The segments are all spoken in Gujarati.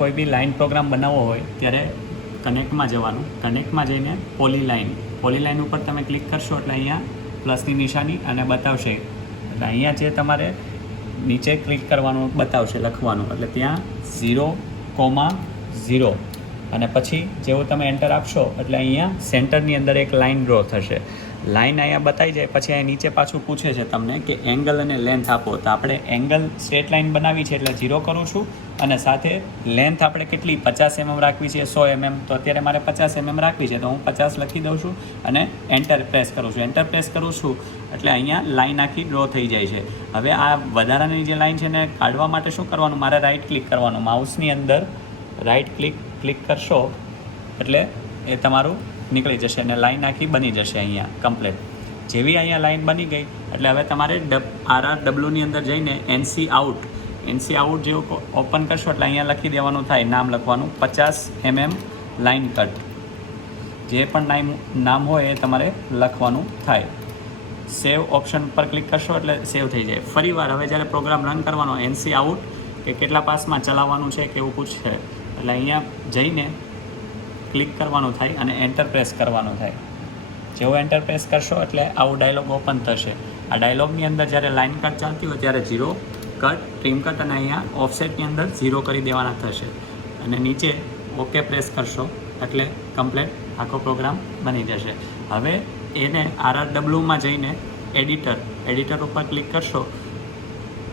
કોઈ બી લાઇન પ્રોગ્રામ બનાવવો હોય ત્યારે કનેક્ટમાં જવાનું, કનેક્ટમાં જઈને પોલી લાઇન ઉપર તમે ક્લિક કરશો એટલે અહીંયા પ્લસની નિશાની અને બતાવશે. એટલે અહીંયા જે તમારે નીચે ક્લિક કરવાનું બતાવશે, લખવાનું, એટલે ત્યાં 0,0 અને પછી જેવું તમે એન્ટર આપશો એટલે અહીંયા સેન્ટરની અંદર એક લાઇન ડ્રો થશે. લાઇન અહીંયા બતાવી જાય પછી અહીંયા નીચે પાછું પૂછે છે તમને કે એંગલ અને લેન્થ આપો. તો આપણે એંગલ સ્ટ્રેટ લાઇન બનાવી છે એટલે 0 કરું છું અને સાથે લેન્થ આપણે કેટલી 50 mm રાખવી છે, 100 mm. તો અત્યારે મારે 50 mm રાખવી છે તો હું 50 લખી દઉં છું અને એન્ટર પ્રેસ કરું છું. એન્ટર પ્રેસ કરું છું એટલે અહીંયા લાઇન આખી ડ્રો થઈ જાય છે. હવે આ વધારાની જે લાઇન છે ને કાઢવા માટે શું કરવાનું, મારે રાઇટ ક્લિક કરવાનું, માઉસની અંદર રાઇટ ક્લિક કરશો એટલે એ તમારું નીકળી જશે અને લાઇન આખી બની જશે અહીંયા કમ્પ્લીટ. જેવી અહીંયા લાઇન બની ગઈ એટલે હવે તમારે RRWની અંદર જઈને NC આઉટ જેવું ઓપન કરશો એટલે અહીંયા લખી દેવાનું થાય, નામ લખવાનું 50 mm લાઇન કટ. જે પણ નામ હોય એ તમારે લખવાનું થાય. સેવ ઓપ્શન પર ક્લિક કરશો એટલે સેવ થઈ જાય. ફરીવાર હવે જ્યારે પ્રોગ્રામ રન કરવાનો NC આઉટ કે કેટલા પાસમાં ચલાવવાનું છે કે એવું પૂછશે એટલે અહીંયા જઈને ક્લિક કરવાનું થાય અને એન્ટર પ્રેસ કરવાનું થાય. જેવો એન્ટર પ્રેસ કરશો એટલે આવું ડાયલોગ ઓપન થશે. આ ડાયલોગની અંદર જ્યારે લાઇન કટ ચાલતી હોય ત્યારે 0 કટ, ટ્રીમ કટ અને અહીંયા ઓફસેટની અંદર 0 કરી દેવાના થશે અને નીચે ઓકે પ્રેસ કરશો એટલે કમ્પ્લીટ આખો પ્રોગ્રામ બની જશે. હવે એને RRWમાં જઈને એડિટર ઉપર ક્લિક કરશો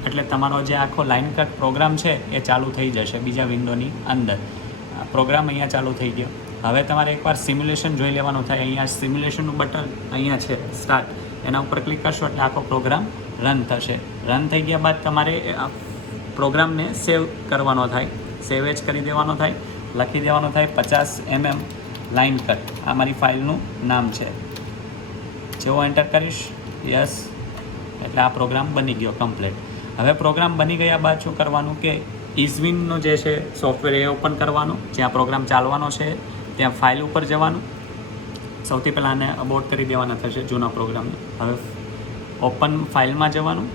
એટલે તમારો જે આખો લાઇન કટ પ્રોગ્રામ છે એ ચાલુ થઈ જશે બીજા વિન્ડોની અંદર. પ્રોગ્રામ અહીંયા ચાલુ થઈ ગયો. હવે તમારે એકવાર સિમ્યુલેશન જોઈ લેવાનું થાય. અહીંયા સિમ્યુલેશનનું બટન અહીંયા છે સ્ટાર્ટ, એના ઉપર ક્લિક કરશો એટલે આખો પ્રોગ્રામ રન થશે. રન થઈ ગયા બાદ તમારે પ્રોગ્રામને સેવ કરવાનો થાય, સેવ એજ કરી દેવાનો થાય, લખી દેવાનો થાય 50 mm લાઇન કટ. આ મારી ફાઇલનું નામ છે. જેવો એન્ટર કરીશ યસ એટલે આ પ્રોગ્રામ બની ગયો કમ્પ્લીટ. હવે પ્રોગ્રામ બની ગયા બાદ શું કરવાનું કે ઇઝવિનનું જે છે સોફ્ટવેર એ ઓપન કરવાનું, જ્યાં પ્રોગ્રામ ચાલવાનો છે ત્યાં ફાઇલ ઉપર જવાનું. સૌથી પહેલાં આને અબોર્ટ કરી દેવાના થશે જૂના પ્રોગ્રામને. હવે ઓપન ફાઇલમાં જવાનું,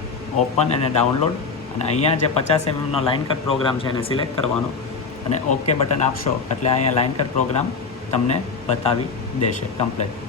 ઓપન અને ડાઉનલોડ, અને અહીંયા જે 50 mmનો લાઇન કટ પ્રોગ્રામ છે એને સિલેક્ટ કરવાનો અને ઓકે બટન આપશો એટલે અહીંયા લાઇન કટ પ્રોગ્રામ તમને બતાવી દેશે કમ્પ્લીટ.